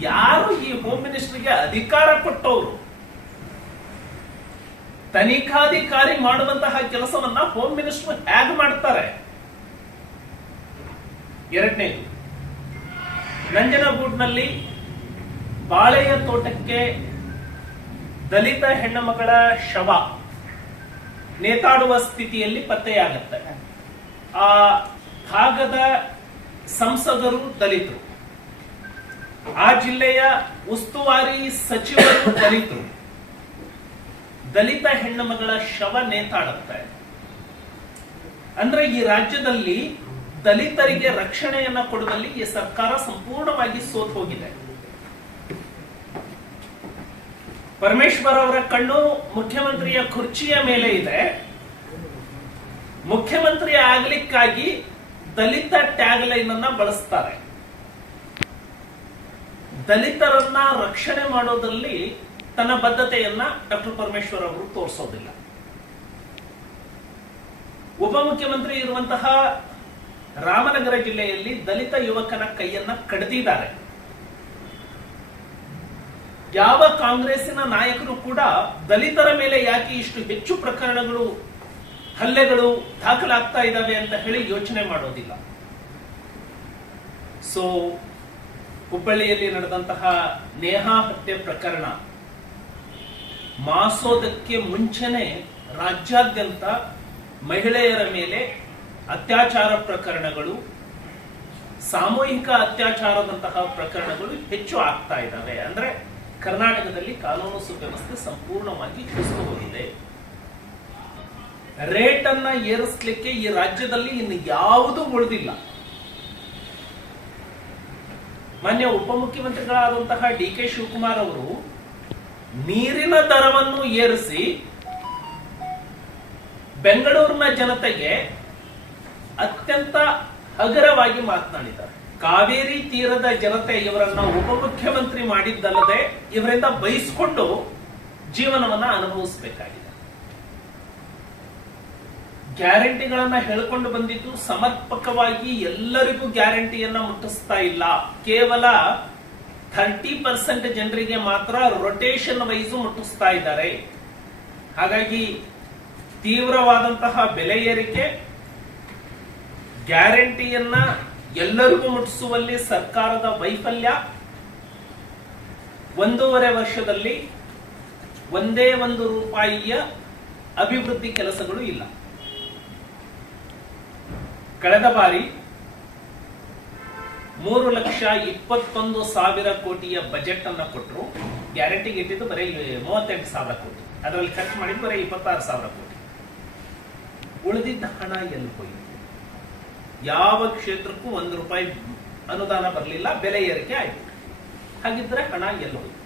ಯಾರು ಈ ಹೋಮ್ ಮಿನಿಸ್ಟರ್ಗೆ ಅಧಿಕಾರ ಕೊಟ್ಟವರು? ತನಿಖಾಧಿಕಾರಿ ಮಾಡುವಂತಹ ಕೆಲಸವನ್ನ ಹೋಮ್ ಮಿನಿಸ್ಟರ್ ಹೇಗೆ ಮಾಡ್ತಾರೆ? ಎರಡನೇದು, ನಂಜನಗೂಡ್ನಲ್ಲಿ ಬಾಳೆಯ ತೋಟಕ್ಕೆ ದಲಿತ ಹೆಣ್ಣು ಮಗಳ ಶವ ನೇತಾಡುವ ಸ್ಥಿತಿಯಲ್ಲಿ ಪತ್ತೆಯಾಗುತ್ತೆ. ಆ ಭಾಗದ ಸಂಸದರು ದಲಿತರು. ಆ ಜಿಲ್ಲೆಯ ಉಸ್ತುವಾರಿ ಸಚಿವರು ದಲಿತರು. ದಲಿತ ಹೆಣ್ಣು ಮಗಳ ಶವ ನೇತಾಡುತ್ತಾರೆ ಅಂದ್ರೆ ಈ ರಾಜ್ಯದಲ್ಲಿ ದಲಿತರಿಗೆ ರಕ್ಷಣೆಯನ್ನ ಕೊಡುವಲ್ಲಿ ಈ ಸರ್ಕಾರ ಸಂಪೂರ್ಣವಾಗಿ ಸೋತ್ ಹೋಗಿದೆ. ಪರಮೇಶ್ವರ್ ಅವರ ಕಣ್ಣು ಮುಖ್ಯಮಂತ್ರಿಯ ಕುರ್ಚಿಯ ಮೇಲೆ ಇದೆ. ಮುಖ್ಯಮಂತ್ರಿ ಆಗ್ಲಿಕ್ಕಾಗಿ ದಲಿತ ಟ್ಯಾಗ್ ಲೈನ್ ಅನ್ನ ಬಳಸ್ತಾರೆ. ದಲಿತರನ್ನ ರಕ್ಷಣೆ ಮಾಡೋದ್ರಲ್ಲಿ ತನ್ನ ಬದ್ಧತೆಯನ್ನ ಡಾಕ್ಟರ್ ಪರಮೇಶ್ವರ್ ಅವರು ತೋರಿಸೋದಿಲ್ಲ. ಉಪಮುಖ್ಯಮಂತ್ರಿ ಇರುವಂತಹ ರಾಮನಗರ ಜಿಲ್ಲೆಯಲ್ಲಿ ದಲಿತ ಯುವಕನ ಕೈಯನ್ನ ಕಡಿದಿದ್ದಾರೆ. ಯಾವ ಕಾಂಗ್ರೆಸ್ಸಿನ ನಾಯಕರು ಕೂಡ ದಲಿತರ ಮೇಲೆ ಯಾಕೆ ಇಷ್ಟು ಹೆಚ್ಚು ಪ್ರಕರಣಗಳು, ಹಲ್ಲೆಗಳು ದಾಖಲಾಗ್ತಾ ಇದ್ದಾವೆ ಅಂತ ಹೇಳಿ ಯೋಚನೆ ಮಾಡೋದಿಲ್ಲ. ಸೊ ಹುಬ್ಬಳ್ಳಿಯಲ್ಲಿ ನಡೆದಂತಹ ನೇಹಾ ಹತ್ಯೆ ಪ್ರಕರಣ ಮಾಸೋದಕ್ಕೆ ಮುಂಚೆನೆ ರಾಜ್ಯಾದ್ಯಂತ ಮಹಿಳೆಯರ ಮೇಲೆ ಅತ್ಯಾಚಾರ ಪ್ರಕರಣಗಳು, ಸಾಮೂಹಿಕ ಅತ್ಯಾಚಾರದಂತಹ ಪ್ರಕರಣಗಳು ಹೆಚ್ಚು ಆಗ್ತಾ ಇದ್ದಾವೆ. ಅಂದ್ರೆ ಕರ್ನಾಟಕದಲ್ಲಿ ಕಾನೂನು ಸುವ್ಯವಸ್ಥೆ ಸಂಪೂರ್ಣವಾಗಿ ಕುಸಿದು ಹೋಗಿದೆ. ರೇಟ್ ಅನ್ನ ಏರಿಸಲಿಕ್ಕೆ ಈ ರಾಜ್ಯದಲ್ಲಿ ಇನ್ನು ಯಾವುದೂ ಉಳಿದಿಲ್ಲ. ಮಾನ್ಯ ಉಪಮುಖ್ಯಮಂತ್ರಿಗಳಾದಂತಹ ಡಿ ಕೆ ಶಿವಕುಮಾರ್ ಅವರು ನೀರಿನ ದರವನ್ನು ಏರಿಸಿ ಬೆಂಗಳೂರಿನ ಜನತೆಗೆ ಅತ್ಯಂತ ಹಗರವಾಗಿ ಮಾತನಾಡಿದ್ದಾರೆ. ಕಾವೇರಿ ತೀರದ ಜನತೆ ಇವರನ್ನ ಉಪಮುಖ್ಯಮಂತ್ರಿ ಮಾಡಿದ್ದಲ್ಲದೆ ಇವರಿಂದ ಬಯಸ್ಕೊಂಡು ಜೀವನವನ್ನ ಅನುಭವಿಸಬೇಕಾಗಿದೆ. ಗ್ಯಾರಂಟಿಗಳನ್ನ ಹೇಳ್ಕೊಂಡು ಬಂದಿದ್ದು ಸಮರ್ಪಕವಾಗಿ ಎಲ್ಲರಿಗೂ ಗ್ಯಾರಂಟಿಯನ್ನ ಮುಟ್ಟಿಸ್ತಾ ಇಲ್ಲ. ಕೇವಲ ಥರ್ಟಿ ಪರ್ಸೆಂಟ್ ಜನರಿಗೆ ಮಾತ್ರ ರೊಟೇಷನ್ ವೈಸ್ ಮುಟ್ಟಿಸ್ತಾ ಇದ್ದಾರೆ. ಹಾಗಾಗಿ ತೀವ್ರವಾದಂತಹ ಬೆಲೆ ಏರಿಕೆ, ಗ್ಯಾರಂಟಿಯನ್ನ ಎಲ್ಲರಿಗೂ ಮುಟ್ಟಿಸುವಲ್ಲಿ ಸರ್ಕಾರದ ವೈಫಲ್ಯ. ಒಂದೂವರೆ ವರ್ಷದಲ್ಲಿ ಒಂದೇ ಒಂದು ರೂಪಾಯಿಯ ಅಭಿವೃದ್ಧಿ ಕೆಲಸಗಳು ಇಲ್ಲ. ಕಳೆದ ಬಾರಿ ಮೂರು ಲಕ್ಷ ಇಪ್ಪತ್ತೊಂದು ಸಾವಿರ ಕೋಟಿಯ ಬಜೆಟ್ ಅನ್ನ ಕೊಟ್ಟರು ಗ್ಯಾರಂಟಿಗೆ ಇಟ್ಟಿದ್ದು ಬರೀ ಮೂವತ್ತೆಂಟು ಸಾವಿರ ಕೋಟಿ. ಅದರಲ್ಲಿ ಖರ್ಚು ಮಾಡಿದ್ದು ಬರೀ ಇಪ್ಪತ್ತಾರು ಸಾವಿರ ಕೋಟಿ. ಉಳಿದಿದ್ದ ಹಣ ಎಲ್ಲಿ ಹೋಯಿತು? ಯಾವ ಕ್ಷೇತ್ರಕ್ಕೂ ಒಂದು ರೂಪಾಯಿ ಅನುದಾನ ಬರಲಿಲ್ಲ, ಬೆಲೆ ಏರಿಕೆ ಆಯ್ತು. ಹಾಗಿದ್ರೆ ಹಣ ಎಲ್ಲಿ ಹೋಯ್ತು?